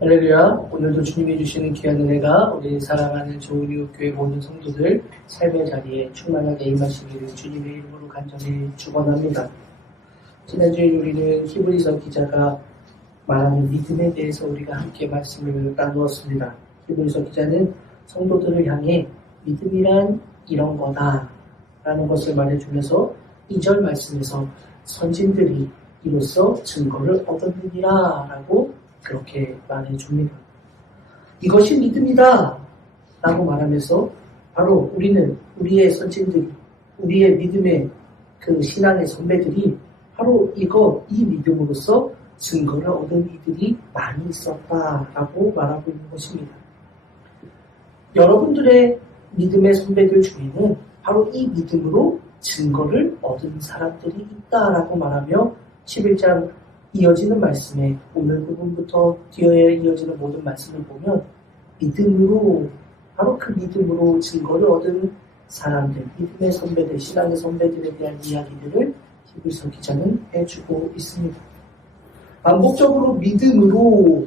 할렐루야. 오늘도 주님이 주시는 귀한 은혜가 우리 사랑하는 좋은 이웃교회 모든 성도들 삶의 자리에 충만하게 임하시기를 주님의 이름으로 간절히 축원합니다. 지난주에 우리는 히브리서 기자가 말하는 믿음에 대해서 우리가 함께 말씀을 나누었습니다. 히브리서 기자는 성도들을 향해 믿음이란 이런 거다 라는 것을 말해주면서 2절 말씀에서 선진들이 이로써 증거를 얻었느니라 라고 그렇게 말해줍니다. 이것이 믿음이다 라고 말하면서 바로 우리는 우리의 선진들이 우리의 믿음의 그 신앙의 선배들이 바로 이 믿음으로써 증거를 얻은 이들이 많이 있었다라고 말하고 있는 것입니다. 여러분들의 믿음의 선배들 중에는 바로 이 믿음으로 증거를 얻은 사람들이 있다라고 말하며 11장 이어지는 말씀에 오늘 부분부터 뒤에 이어지는 모든 말씀을 보면 믿음으로 바로 그 믿음으로 증거를 얻은 사람들, 믿음의 선배들, 신앙의 선배들에 대한 이야기들을 히브리서 기자는 해주고 있습니다. 반복적으로 믿음으로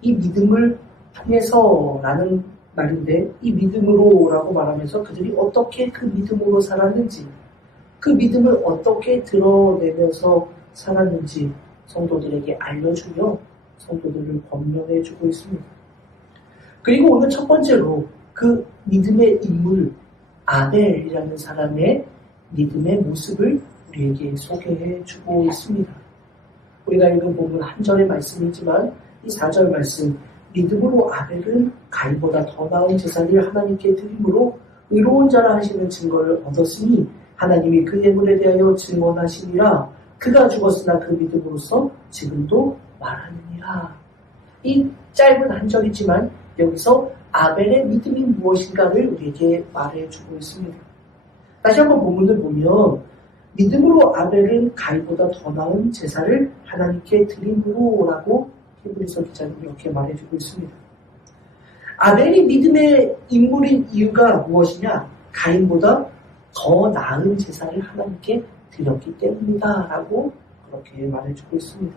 이 믿음을 통해서라는 말인데 이 믿음으로라고 말하면서 그들이 어떻게 그 믿음으로 살았는지 그 믿음을 어떻게 드러내면서 살았는지 성도들에게 알려주며 성도들을 권면해주고 있습니다. 그리고 오늘 첫 번째로 그 믿음의 인물 아벨이라는 사람의 믿음의 모습을 우리에게 소개해주고 있습니다. 우리가 읽은 본문 한 절의 말씀이지만 이 4절 말씀 믿음으로 아벨은 가인보다 더 나은 제사를 하나님께 드림으로 의로운 자라 하시는 증거를 얻었으니 하나님이 그 예물에 대하여 증언하시니라. 그가 죽었으나 그 믿음으로써 지금도 말하느니라. 이 짧은 한 절이지만 여기서 아벨의 믿음이 무엇인가를 우리에게 말해주고 있습니다. 다시 한번 본문을 보면 믿음으로 아벨은 가인보다 더 나은 제사를 하나님께 드림으로라고 히브리서 기자는 이렇게 말해주고 있습니다. 아벨이 믿음의 인물인 이유가 무엇이냐? 가인보다 더 나은 제사를 하나님께 드렸기 때문이다 라고 그렇게 말해주고 있습니다.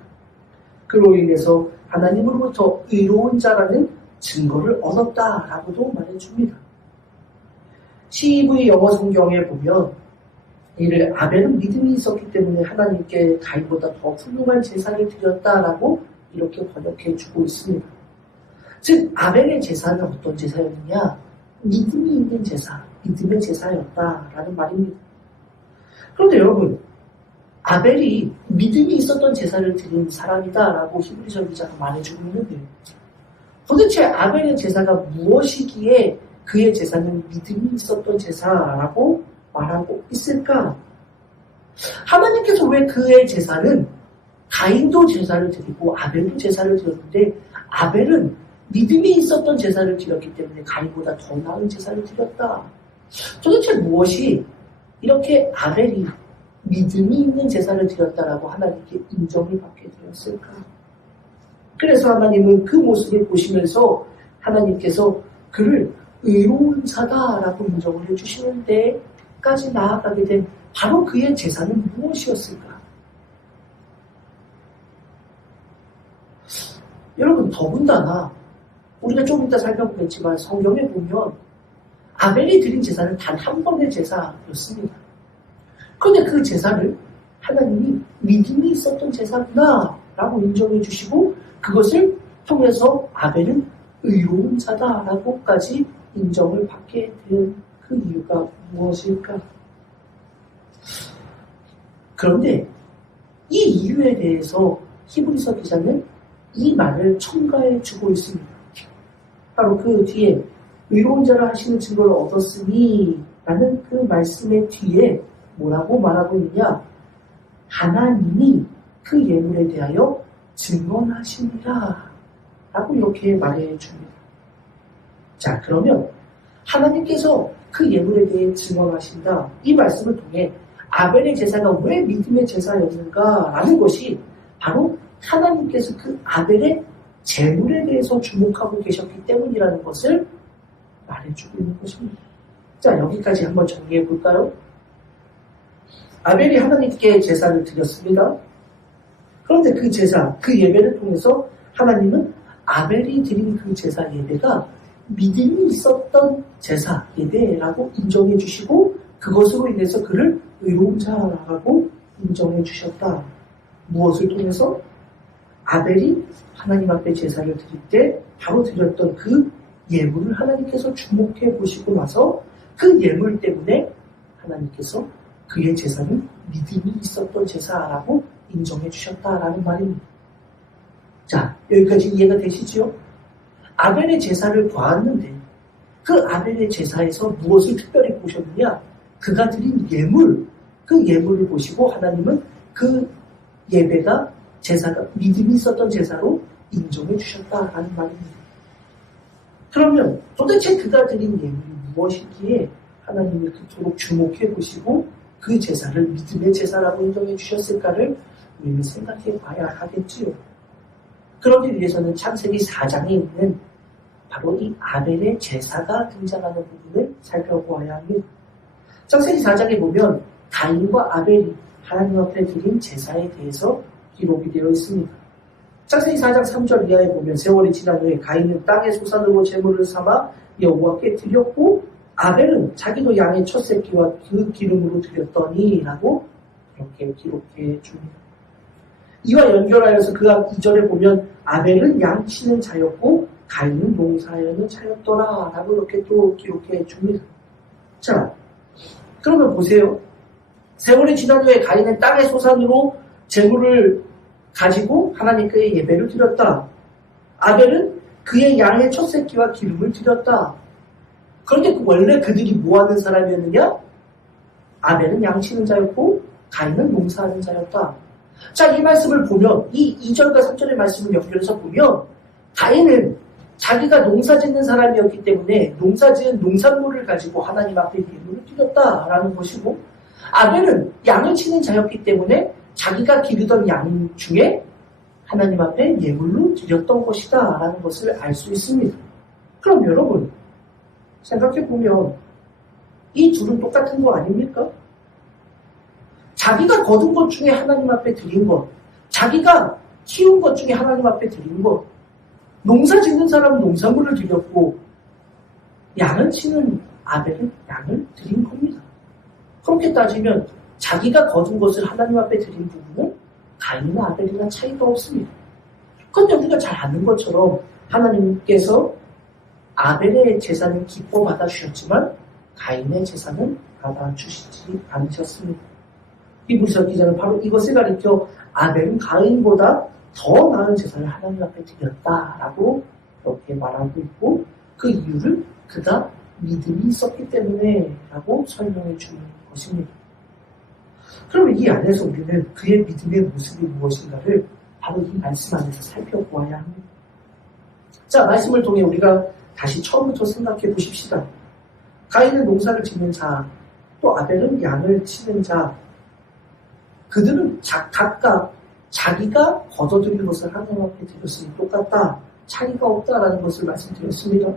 그로 인해서 하나님으로부터 의로운 자라는 증거를 얻었다 라고도 말해줍니다. CEV 영어 성경에 보면 이를 아벨은 믿음이 있었기 때문에 하나님께 가인보다 더 훌륭한 제사를 드렸다라고 이렇게 번역해주고 있습니다. 즉 아벨의 제사는 어떤 제사였느냐? 믿음이 있는 제사, 믿음의 제사였다라는 말입니다. 그런데 여러분, 아벨이 믿음이 있었던 제사를 드린 사람이다라고 히브리서 기자가 말해주고 있는데 도대체 아벨의 제사가 무엇이기에 그의 제사는 믿음이 있었던 제사라고 말하고 있을까? 하나님께서 왜 그의 제사는 가인도 제사를 드리고 아벨도 제사를 드렸는데 아벨은 믿음이 있었던 제사를 드렸기 때문에 가인보다 더 나은 제사를 드렸다. 도대체 무엇이 이렇게 아벨이 믿음이 있는 제사를 드렸다라고 하나님께 인정을 받게 되었을까? 그래서 하나님은 그 모습을 보시면서 하나님께서 그를 의로운 자다라고 인정을 해주시는 데까지 나아가게 된 바로 그의 제사는 무엇이었을까? 여러분 더군다나 우리가 좀 이따 살펴보겠지만 성경에 보면 아벨이 드린 제사는 단 한 번의 제사였습니다. 그런데 그 제사를 하나님이 믿음이 있었던 제사구나 라고 인정해 주시고 그것을 통해서 아벨은 의로운 자다라고까지 인정을 받게 된 그 이유가 무엇일까? 그런데 이 이유에 대해서 히브리서 기자는 이 말을 첨가해 주고 있습니다. 바로 그 뒤에 의로운 자를 하시는 증거를 얻었으니 라는 그 말씀의 뒤에 뭐라고 말하고 있느냐? 하나님이 그 예물에 대하여 증언하시니라 라고 이렇게 말해줍니다. 자, 그러면 하나님께서 그 예물에 대해 증언하신다. 이 말씀을 통해 아벨의 제사가 왜 믿음의 제사였는가 라는 것이 바로 하나님께서 그 아벨의 제물에 대해서 주목하고 계셨기 때문이라는 것을 말해주고 있는 것입니다. 자, 여기까지 한번 정리해 볼까요? 아벨이 하나님께 제사를 드렸습니다. 그런데 그 제사, 그 예배를 통해서 하나님은 아벨이 드린 그 제사 예배가 믿음이 있었던 제사 예배라고 인정해 주시고 그것으로 인해서 그를 의로운 자라고 인정해 주셨다. 무엇을 통해서? 아벨이 하나님 앞에 제사를 드릴 때 바로 드렸던 그 예물을 하나님께서 주목해 보시고 나서 그 예물 때문에 하나님께서 그의 제사는 믿음이 있었던 제사라고 인정해 주셨다라는 말입니다. 자, 여기까지 이해가 되시죠? 아벨의 제사를 보았는데 그 아벨의 제사에서 무엇을 특별히 보셨느냐? 그가 드린 예물, 그 예물을 보시고 하나님은 그 예배가 제사가 믿음이 있었던 제사로 인정해 주셨다라는 말입니다. 그러면 도대체 그가 드린 예물이 무엇이기에 하나님이 그토록 주목해 보시고 그 제사를 믿음의 제사라고 인정해 주셨을까를 우리는 생각해 봐야 하겠지요. 그러기 위해서는 창세기 4장에 있는 바로 이 아벨의 제사가 등장하는 부분을 살펴보아야 합니다. 창세기 4장에 보면 가인과 아벨이 하나님 앞에 드린 제사에 대해서 기록이 되어 있습니다. 창세기 4장 3절 이하에 보면 세월이 지난 후에 가인은 땅의 소산으로 제물을 삼아 여호와께 드렸고 아벨은 자기도 양의 첫 새끼와 그 기름으로 드렸더니 라고 그렇게 기록해 줍니다. 이와 연결하여서 그 앞 2절에 보면 아벨은 양치는 자였고 가인은 농사하는 자였더라 라고 이렇게 또 기록해 줍니다. 자, 그러면 보세요. 세월이 지난 후에 가인은 땅의 소산으로 제물을 가지고 하나님께 예배를 드렸다. 아벨은 그의 양의 첫 새끼와 기름을 드렸다. 그런데 원래 그들이 뭐하는 사람이었느냐? 아벨은 양치는 자였고 가인은 농사하는 자였다. 자, 이 말씀을 보면 이 2절과 3절의 말씀을 연결해서 보면 가인은 자기가 농사짓는 사람이었기 때문에 농사지은 농산물을 가지고 하나님 앞에 예물을 드렸다라는 것이고 아벨은 양을 치는 자였기 때문에 자기가 기르던 양 중에 하나님 앞에 예물로 드렸던 것이다 라는 것을 알 수 있습니다. 그럼 여러분 생각해보면 이 둘은 똑같은 거 아닙니까? 자기가 거둔 것 중에 하나님 앞에 드린 것, 자기가 키운 것 중에 하나님 앞에 드린 것, 농사 짓는 사람은 농산물을 드렸고 양을 치는 아벨은 양을 드린 겁니다. 그렇게 따지면 자기가 거둔 것을 하나님 앞에 드린 부분은 가인이나 아벨이나 차이가 없습니다. 그런데 우리가 잘 아는 것처럼 하나님께서 아벨의 제사는 기뻐 받아주셨지만 가인의 제사는 받아주시지 않으셨습니다. 히브리서 기자는 바로 이것을 가리켜 아벨은 가인보다 더 나은 제사를 하나님 앞에 드렸다라고 그렇게 말하고 있고 그 이유를 그가 믿음이 있었기 때문에 라고 설명해 주는 것입니다. 그러면 이 안에서 우리는 그의 믿음의 모습이 무엇인가를 바로 이 말씀 안에서 살펴보아야 합니다. 자, 말씀을 통해 우리가 다시 처음부터 생각해 보십시다. 가인은 농사를 짓는 자, 또 아벨은 양을 치는 자, 그들은 각각 자기가 거둬들인 것을 하나님 앞에 드렸으니 똑같다, 차이가 없다라는 것을 말씀드렸습니다.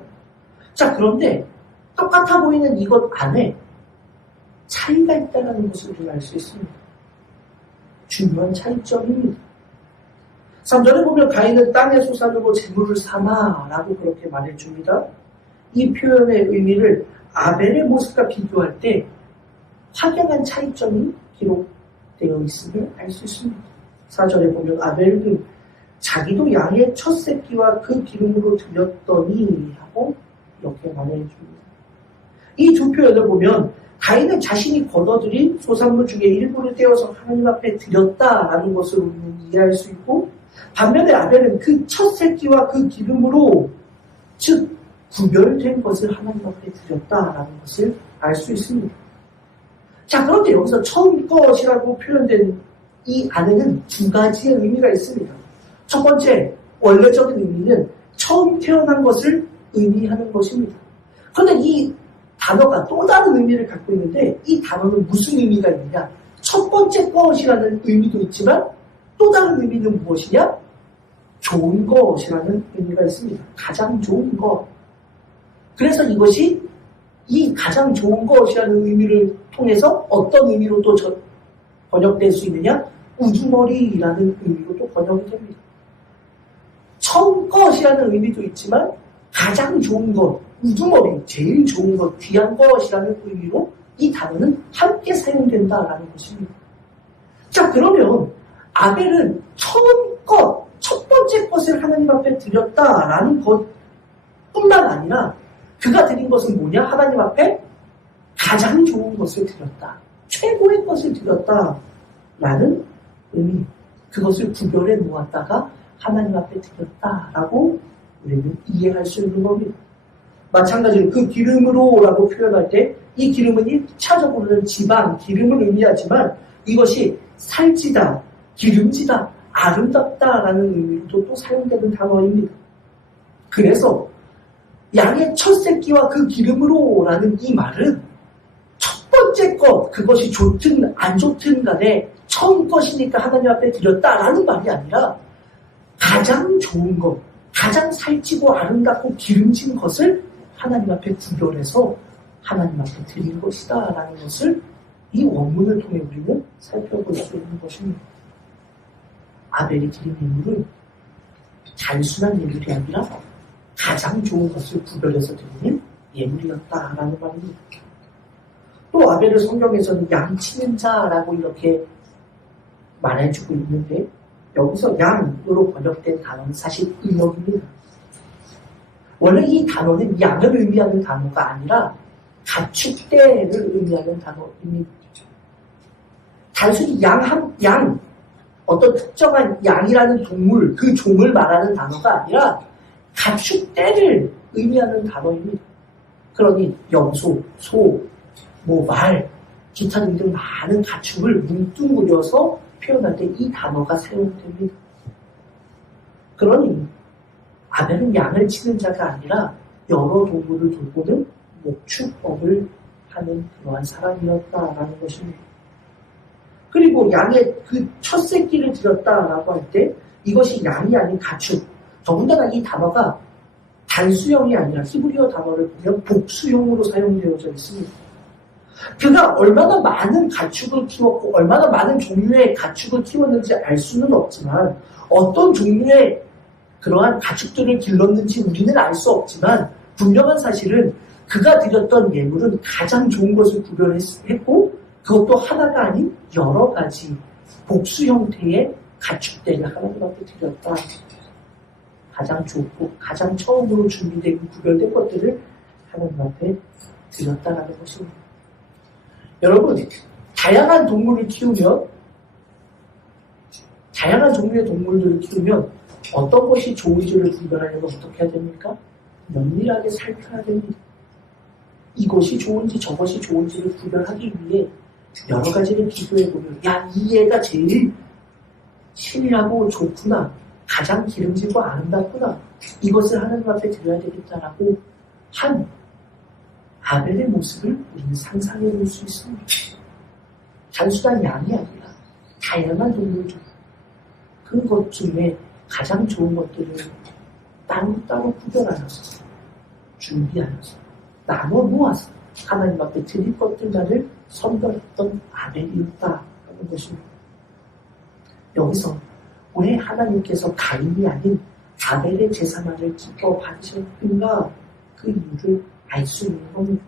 자, 그런데 똑같아 보이는 이것 안에 차이가 있다는 것을 우리가 알 수 있습니다. 중요한 차이점입니다. 3절에 보면 가인은 땅의 소산으로 재물을 삼아 라고 그렇게 말해줍니다. 이 표현의 의미를 아벨의 모습과 비교할 때 확연한 차이점이 기록되어 있음을 알 수 있습니다. 4절에 보면 아벨은 자기도 양의 첫 새끼와 그 기름으로 드렸더니 하고 이렇게 말해줍니다. 이 두 표현을 보면 가인은 자신이 거둬들인 소산물 중에 일부를 떼어서 하나님 앞에 드렸다라는 것을 우리는 이해할 수 있고 반면에 아벨은 그 첫 새끼와 그 기름으로 즉 구별된 것을 하나님 앞에 드렸다라는 것을 알 수 있습니다. 자, 그런데 여기서 처음 것이라고 표현된 이 안에는 두 가지의 의미가 있습니다. 첫 번째, 원래적인 의미는 처음 태어난 것을 의미하는 것입니다. 그런데 이 단어가 또 다른 의미를 갖고 있는데 이 단어는 무슨 의미가 있느냐? 첫 번째 것이라는 의미도 있지만 또 다른 의미는 무엇이냐? 좋은 것이라는 의미가 있습니다. 가장 좋은 것. 그래서 이것이 이 가장 좋은 것이라는 의미를 통해서 어떤 의미로 또 번역될 수 있느냐? 우두머리라는 의미로 또 번역이 됩니다. 처음 것이라는 의미도 있지만 가장 좋은 것, 우두머리, 제일 좋은 것, 귀한 것이라는 의미로 이 단어는 함께 사용된다라는 것입니다. 자, 그러면 아벨은 처음 것, 첫 번째 것을 하나님 앞에 드렸다라는 것뿐만 아니라 그가 드린 것은 뭐냐? 하나님 앞에 가장 좋은 것을 드렸다. 최고의 것을 드렸다라는 의미. 그것을 구별해 놓았다가 하나님 앞에 드렸다라고 우리는 이해할 수 있는 겁니다. 마찬가지로 그 기름으로라고 표현할 때 이 기름은 1차적으로는 지방, 기름을 의미하지만 이것이 살찌다, 기름지다, 아름답다라는 의미로도 또 사용되는 단어입니다. 그래서 양의 첫 새끼와 그 기름으로라는 이 말은 첫 번째 것, 그것이 좋든 안 좋든 간에 처음 것이니까 하나님 앞에 드렸다라는 말이 아니라 가장 좋은 것, 가장 살찌고 아름답고 기름진 것을 하나님 앞에 구별해서 하나님 앞에 드린 것이다 라는 것을 이 원문을 통해 우리는 살펴볼 수 있는 것입니다. 아벨이 드린 예물은 단순한 예물이 아니라 가장 좋은 것을 구별해서 드리는 예물이었다라는 말입니다. 또 아벨을 성경에서는 양치는 자라고 이렇게 말해주고 있는데 여기서 양으로 번역된 단어는 사실 의역입니다. 원래 이 단어는 양을 의미하는 단어가 아니라 가축대를 의미하는 단어입니다. 단순히 양, 어떤 특정한 양이라는 동물, 그 종을 말하는 단어가 아니라 가축대를 의미하는 단어입니다. 그러니 염소, 소, 말, 기타 등등 많은 가축을 뭉뚱그려서 표현할 때 이 단어가 사용됩니다. 그러니 아벨은 양을 치는 자가 아니라 여러 동물을 돌보는 목축업을 하는 그러한 사람이었다라는 것입니다. 그리고 양의 그 첫 새끼를 드렸다라고 할 때 이것이 양이 아닌 가축, 더군다나 이 단어가 단수형이 아니라 히브리어 단어를 보면 복수형으로 사용되어져 있습니다. 그가 얼마나 많은 가축을 키웠고 얼마나 많은 종류의 가축을 키웠는지 알 수는 없지만 어떤 종류의 그러한 가축들을 길렀는지 우리는 알 수 없지만 분명한 사실은 그가 드렸던 예물은 가장 좋은 것을 구별했고 그것도 하나가 아닌 여러 가지 복수 형태의 가축들을 하나님 앞에 드렸다. 가장 좋고 가장 처음으로 준비되고 구별된 것들을 하나님 앞에 드렸다라는 것입니다. 여러분, 다양한 동물을 키우면 다양한 종류의 동물들을 키우면 어떤 것이 좋은지를 구별하려면 어떻게 해야 됩니까? 면밀하게 살펴야 됩니다. 이것이 좋은지 저것이 좋은지를 구별하기 위해 여러 가지를 비교해보면 이 애가 제일 신이하고 좋구나, 가장 기름지고 아름답구나, 이것을 하나님 앞에 드려야 되겠다라고 한 아벨의 모습을 우리는 상상해 볼 수 있습니다. 단순한 양이 아니라 다양한 동물들, 그것 중에 가장 좋은 것들을 따로따로 구별하여서 준비하여서 나눠 모아서 하나님 앞에 드릴 것들만을 선별했던 아벨이었다는 것입니다. 여기서 왜 하나님께서 가인이 아닌 아벨의 제사만을 기뻐 받으셨는가, 그 이유를 알 수 있는 겁니다.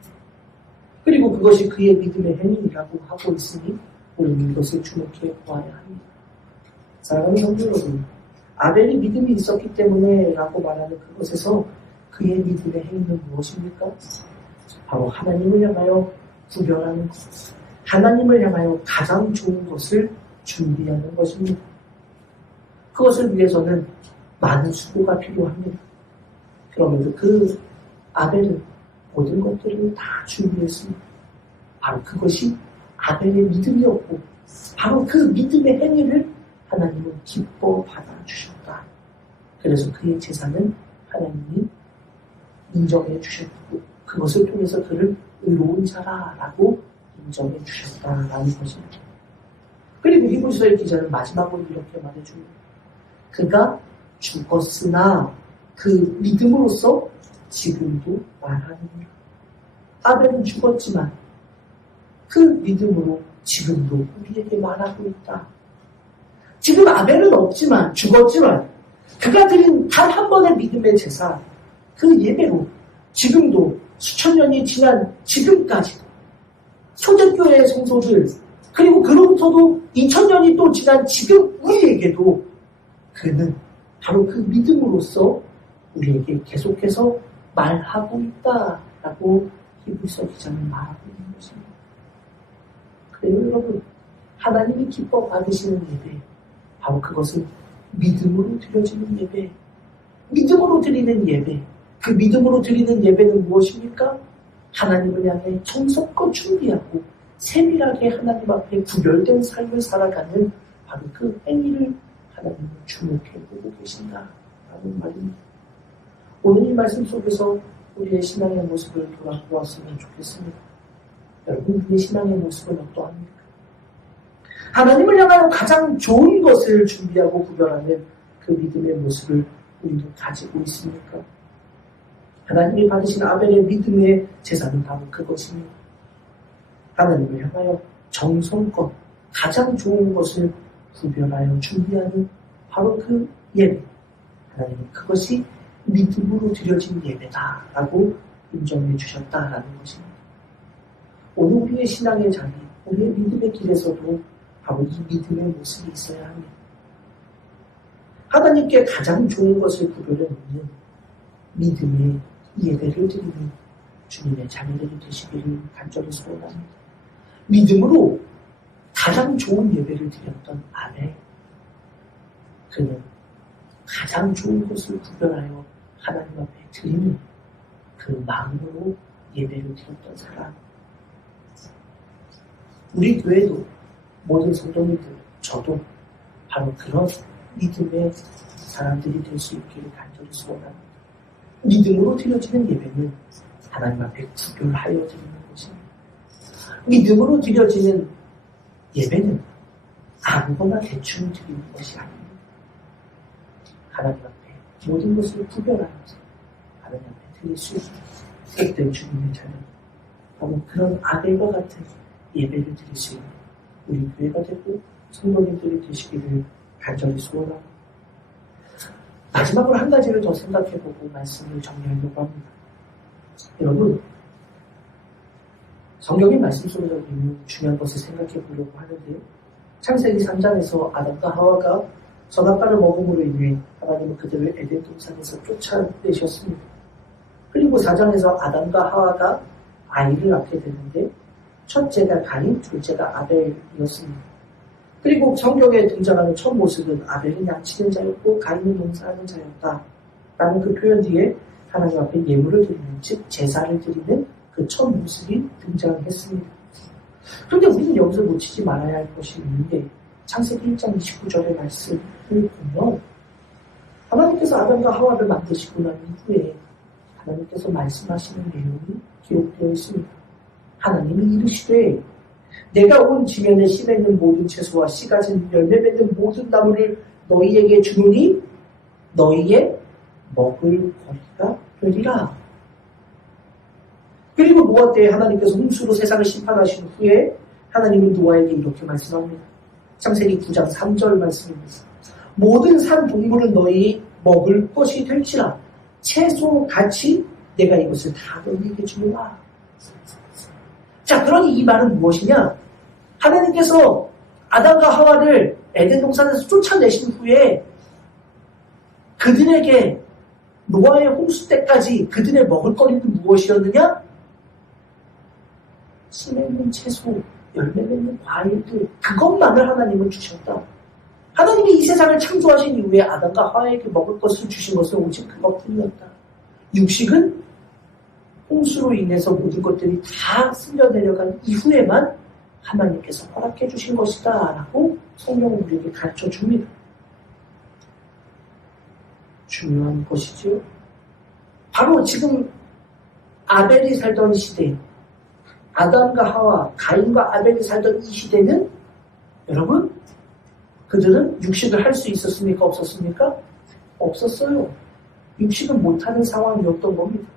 그리고 그것이 그의 믿음의 행위라고 하고 있으니 우리는 이것을 주목해 보아야 합니다. 사랑하는 성도 여러분, 아벨이 믿음이 있었기 때문에 라고 말하는 그것에서 그의 믿음의 행위는 무엇입니까? 바로 하나님을 향하여 구별하는 것, 하나님을 향하여 가장 좋은 것을 준비하는 것입니다. 그것을 위해서는 많은 수고가 필요합니다. 그러면서 그 아벨은 모든 것들을 다 준비했습니다. 바로 그것이 아벨의 믿음이었고 바로 그 믿음의 행위를 하나님은 기뻐 받아주셨다. 그래서 그의 제사는 하나님이 인정해 주셨고 그것을 통해서 그를 의로운 자라라고 인정해 주셨다라는 것입니다. 그리고 히브리서의 기자는 마지막으로 이렇게 말해줍니다. 그가 죽었으나 그 믿음으로써 지금도 말하느니라. 아벨은 죽었지만 그 믿음으로 지금도 우리에게 말하고 있다. 지금 아벨은 없지만, 죽었지만 그가 드린 단 한 번의 믿음의 제사, 그 예배로 지금도 수천 년이 지난 지금까지도 초대교회의 성도들, 그리고 그로부터도 2000년이 또 지난 지금 우리에게도 그는 바로 그 믿음으로써 우리에게 계속해서 말하고 있다라고 히브리서 기자는 말하고 있는 것입니다. 그래요, 여러분. 하나님이 기뻐 받으시는 예배, 바로 그것은 믿음으로 드려지는 예배, 믿음으로 드리는 예배. 그 믿음으로 드리는 예배는 무엇입니까? 하나님을 향해 정성껏 준비하고 세밀하게 하나님 앞에 구별된 삶을 살아가는 바로 그 행위를 하나님은 주목해보고 계신다라는 말입니다. 오늘 이 말씀 속에서 우리의 신앙의 모습을 돌아보았으면 좋겠습니다. 여러분, 우리의 신앙의 모습은 어떠합니까? 하나님을 향하여 가장 좋은 것을 준비하고 구별하는 그 믿음의 모습을 우리도 가지고 있습니까? 하나님이 받으신 아벨의 믿음의 제사는 바로 그것입니다. 하나님을 향하여 정성껏 가장 좋은 것을 구별하여 준비하는 바로 그 예배. 하나님은 그것이 믿음으로 드려진 예배다라고 인정해 주셨다라는 것입니다. 오늘 우리의 신앙의 자리, 우리의 믿음의 길에서도 바로 이 믿음의 모습이 있어야 합니다. 하나님께 가장 좋은 것을 구별해 놓는 믿음의 예배를 드리는 주님의 자녀들이 되시기를 간절히 소원합니다. 믿음으로 가장 좋은 예배를 드렸던 아벨, 그는 가장 좋은 것을 구별하여 하나님 앞에 드리는 그 마음으로 예배를 드렸던 사람. 우리 교회도 모든 성도님들, 저도 바로 그런 믿음의 사람들이 될 수 있기를 간절히 소원합니다. 믿음으로 드려지는 예배는 하나님 앞에 구별하여 드리는 것입니다. 믿음으로 드려지는 예배는 아무거나 대충 드리는 것이 아닙니다. 하나님 앞에 모든 것을 구별하여서 하나님 앞에 드릴 수 있는 그때 주님의 자녀, 바로 그런 아벨과 같은 예배를 드릴 수 있는 우리 교회가 되고 성도님들이 되시기를 간절히 소원합니다. 마지막으로 한 가지를 더 생각해보고 말씀을 정리하려고 합니다. 여러분, 성경의 말씀 속에서 있는 중요한 것을 생각해보려고 하는데요. 창세기 3장에서 아담과 하와가 선악과를 먹음으로 인해 하나님은 그들을 에덴 동산에서 쫓아내셨습니다. 그리고 4장에서 아담과 하와가 아이를 낳게 되는데 첫째가 가인, 둘째가 아벨이었습니다. 그리고 성경에 등장하는 첫 모습은 아벨은 양치는 자였고 가인은 농사하는 자였다 라는 그 표현 뒤에 하나님 앞에 예물을 드리는, 즉 제사를 드리는 그 첫 모습이 등장했습니다. 그런데 우리는 여기서 놓치지 말아야 할 것이 있는데 창세기 1장 29절의 말씀을 보면 하나님께서 아담과 하와를 만드시고 난 이후에 하나님께서 말씀하시는 내용이 기록되어 있습니다. 하나님이 이르시되 내가 온 지면에 씨 맺는 모든 채소와 씨 가진 열매 맺는 모든 나무를 너희에게 주노니 너희의 먹을 거리가 되리라. 그리고 노아 때에 하나님께서 홍수로 세상을 심판하신 후에 하나님은 노아에게 이렇게 말씀합니다. 창세기 9장 3절 말씀입니다. 모든 산 동물은 너희 먹을 것이 될지라 채소같이 내가 이것을 다 너희에게 주노라. 자, 그러니 이 말은 무엇이냐? 하나님께서 아담과 하와를 에덴 동산에서 쫓아내신 후에 그들에게 노아의 홍수 때까지 그들의 먹을거리는 무엇이었느냐? 씨 맺는 채소, 열매 맺는 과일들, 그것만을 하나님은 주셨다. 하나님이 이 세상을 창조하신 이후에 아담과 하와에게 먹을 것을 주신 것은 오직 그것뿐이었다. 육식은 홍수로 인해서 모든 것들이 다 쓸려 내려간 이후에만 하나님께서 허락해 주신 것이다 라고 성경은 우리에게 가르쳐 줍니다. 중요한 것이죠. 바로 지금 아벨이 살던 시대, 아담과 하와, 가인과 아벨이 살던 이 시대는 여러분, 그들은 육식을 할 수 있었습니까? 없었습니까? 없었어요. 육식은 못하는 상황이었던 겁니다.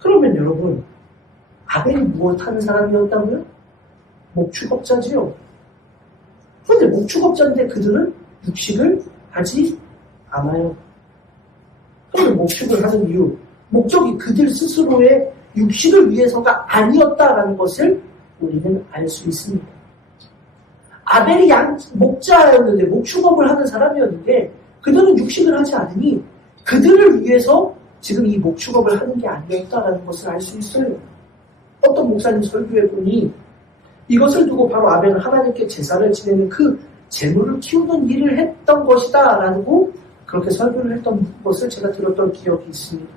그러면 여러분, 아벨이 무엇하는 사람이었다고요? 목축업자지요. 그런데 목축업자인데 그들은 육식을 하지 아마요. 그런데 목축을 하는 이유, 목적이 그들 스스로의 육식을 위해서가 아니었다라는 것을 우리는 알 수 있습니다. 아벨이 목자였는데, 목축업을 하는 사람이었는데, 그들은 육식을 하지 않으니 그들을 위해서 지금 이 목축업을 하는 게 아니었다라는 것을 알 수 있어요. 어떤 목사님 설교해 보니 이것을 두고 바로 아벨은 하나님께 제사를 지내는 그 재물을 키우는 일을 했던 것이다 라고 그렇게 설교를 했던 것을 제가 들었던 기억이 있습니다.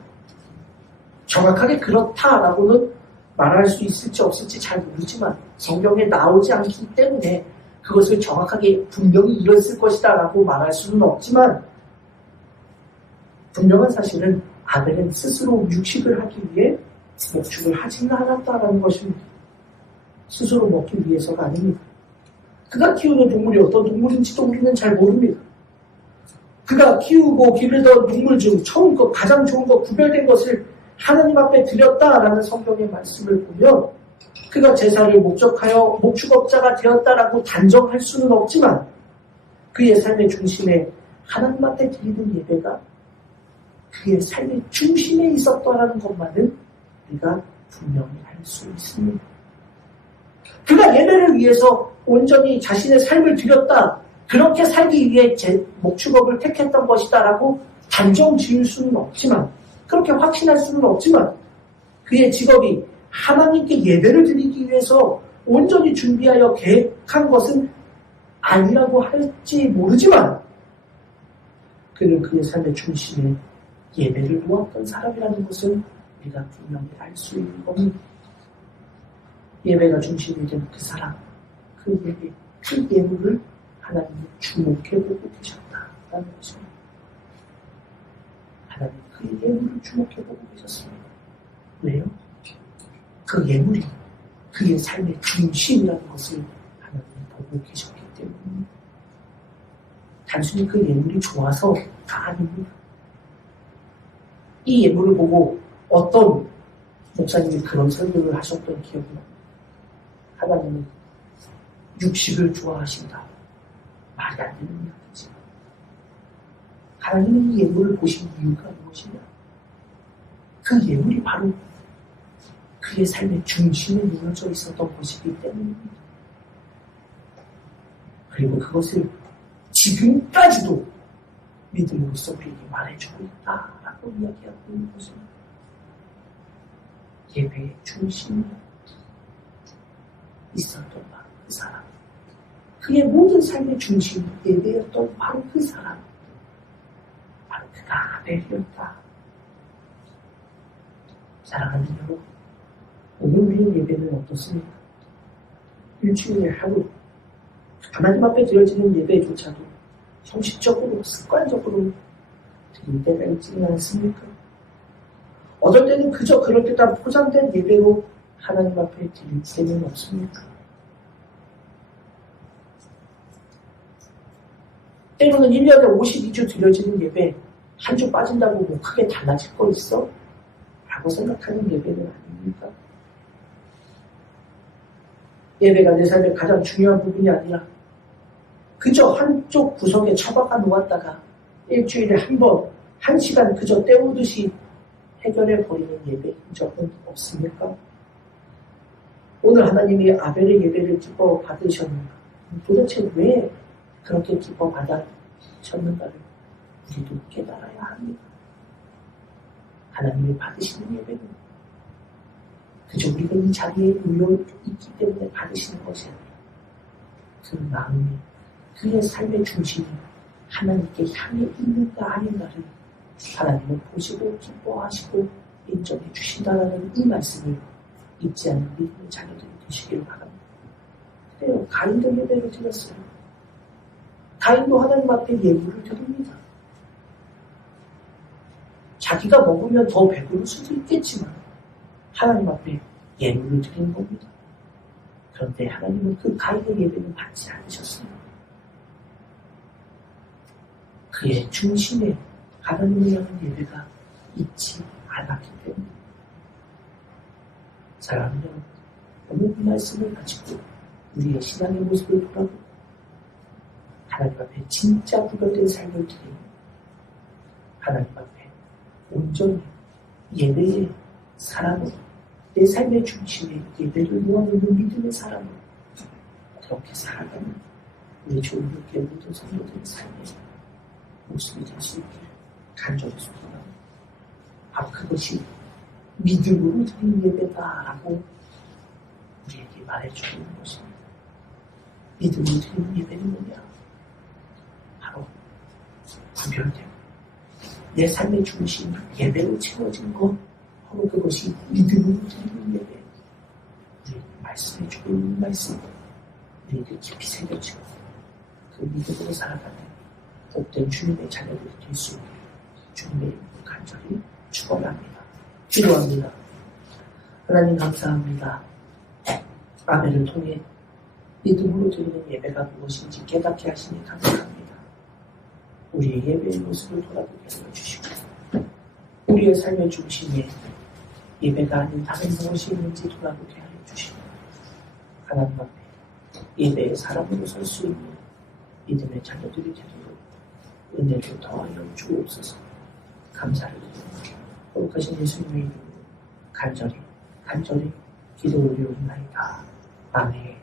정확하게 그렇다라고는 말할 수 있을지 없을지 잘 모르지만 성경에 나오지 않기 때문에 그것을 정확하게 분명히 이랬을 것이다 라고 말할 수는 없지만 분명한 사실은 아벨은 스스로 육식을 하기 위해 목축을 하지는 않았다라는 것입니다. 스스로 먹기 위해서가 아닙니다. 그가 키우는 동물이 어떤 동물인지도 우리는 잘 모릅니다. 그가 키우고 기르던 동물 중 처음 것, 가장 좋은 것, 구별된 것을 하나님 앞에 드렸다라는 성경의 말씀을 보면 그가 제사를 목적하여 목축업자가 되었다라고 단정할 수는 없지만 그의 삶의 중심에 하나님 앞에 드리는 예배가 그의 삶의 중심에 있었다라는 것만은 우리가 분명히 알 수 있습니다. 그가 예배를 위해서 온전히 자신의 삶을 드렸다, 그렇게 살기 위해 목축업을 택했던 것이다라고 단정 지을 수는 없지만, 그렇게 확신할 수는 없지만 그의 직업이 하나님께 예배를 드리기 위해서 온전히 준비하여 계획한 것은 아니라고 할지 모르지만 그는 그의 삶의 중심에 예배를 놓았던 사람이라는 것을 우리가 분명히 알 수 있는 겁니다. 예배가 중심이 된 그 사람, 그 예배, 그 예물을 하나님이 주목해보고 계셨다라는 것입니다. 하나님 그 예물을 주목해보고 계셨습니다. 왜요? 그 예물이 그의 삶의 중심이라는 것을 하나님이 보고 계셨기 때문입니다. 단순히 그 예물이 좋아서가 아닙니다. 이 예물을 보고 어떤 목사님이 그런 설교를 하셨던 기억이 납니다. 하나님은 육식을 좋아하신다. 말이 안 되는 이야기지. 하나님은 이 예물을 보신 이유가 무엇이냐? 그 예물이 바로 그의 삶의 중심에 놓여져 있었던 것이기 때문입니다. 그리고 그것을 지금까지도 믿음으로써 우리에게 말해주고 있다라고 이야기하고 있는 것입니다. 예배의 중심에 있었던 바로 그 사람, 그의 모든 삶의 중심 예배였던 바로 그 사람, 바로 그가 아벨이었다. 사랑하는 여러분, 오늘 우리의 예배는 어떻습니까? 일주일에 하루 하나님 앞에 드려지는 예배조차도 형식적으로 습관적으로 드릴 때가 있지는 않습니까? 어떨 때는 그저 그렇게 다 포장된 예배로 하나님 앞에 드릴 때는 없습니까? 때로는 1년에 52주 드려지는 예배 한 주 빠진다고 뭐 크게 달라질 거 있어? 라고 생각하는 예배는 아닙니까? 예배가 내 삶의 가장 중요한 부분이 아니라 그저 한쪽 구석에 처박아 놓았다가 일주일에 한 번, 1시간 그저 때우듯이 해결해버리는 예배인 적은 없습니까? 오늘 하나님이 아벨의 예배를 기뻐 받으셨는가? 도대체 왜 그렇게 기뻐 받으셨는가를 우리도 깨달아야 합니다. 하나님이 받으시는 예배는 그저 우리가 이 자리에 놓여 있기 때문에 받으시는 것이 아니라 그 마음이, 그의 삶의 중심이 하나님께 향해 있는가 아닌가를 하나님은 보시고 기뻐하시고 인정해 주신다는 이 말씀을 잊지 않는 믿음의 자녀들이 되시기를 바랍니다. 그래요. 가인도 예배를 드렸어요. 가인도 하나님 앞에 예물을 드립니다. 자기가 먹으면 더 배부를 수도 있겠지만 하나님 앞에 예물을 드리는 겁니다. 그런데 하나님은 그 가인의 예배는 받지 않으셨어요. 그의 중심에 하나님을 향한 예배가 있지 않았기 때문에. 사랑하는 여러분, 오늘 이 말씀을 가지고 우리의 신앙의 모습을 돌아보고 하나님 앞에 진짜 구별된 삶을 드리는 하나님 앞에 온전히 예배의 사람으로 내 삶의 중심에 예배를 놓아놓는 믿음의 사람으로 그렇게 살아가는 우리 좋은 교회 모든 성도들의 삶에 모습이 될 수 있기를 간절히 소원합니다. 바로 그것이 믿음으로 드린 예배다라고 우리에게 말해주는 것입니다. 믿음으로 드리는 예배는 뭐냐? 바로 구별되고 내 삶의 중심 예배로 채워진 것, 바로 그것이 믿음으로 드리는 예배. 우리 말씀해주고 있는 말씀, 우리에게 깊이 새겨지고 그 믿음으로 살아가는 복된 주님의 자녀들이 될 수 있는 주님의 이름으로 간절히 축원합니다. 기도합니다. 하나님 감사합니다. 아벨을 통해 믿음으로 드리는 예배가 무엇인지 깨닫게 하시니 감사합니다. 우리의 예배의 모습을 돌아보게 하여 주시고 우리의 삶의 중심에 예배가 아닌 다른 무엇이 있는지 돌아보게 하여 주시고 하나님 앞에 예배의 사람으로 설 수 있는 믿음의 자녀들이 되도록 은혜를 더하여 주옵소서. 감사를 드립니다. 거룩하신 예수님의 이름으로 간절히 기도 올리옵나이다. 아멘.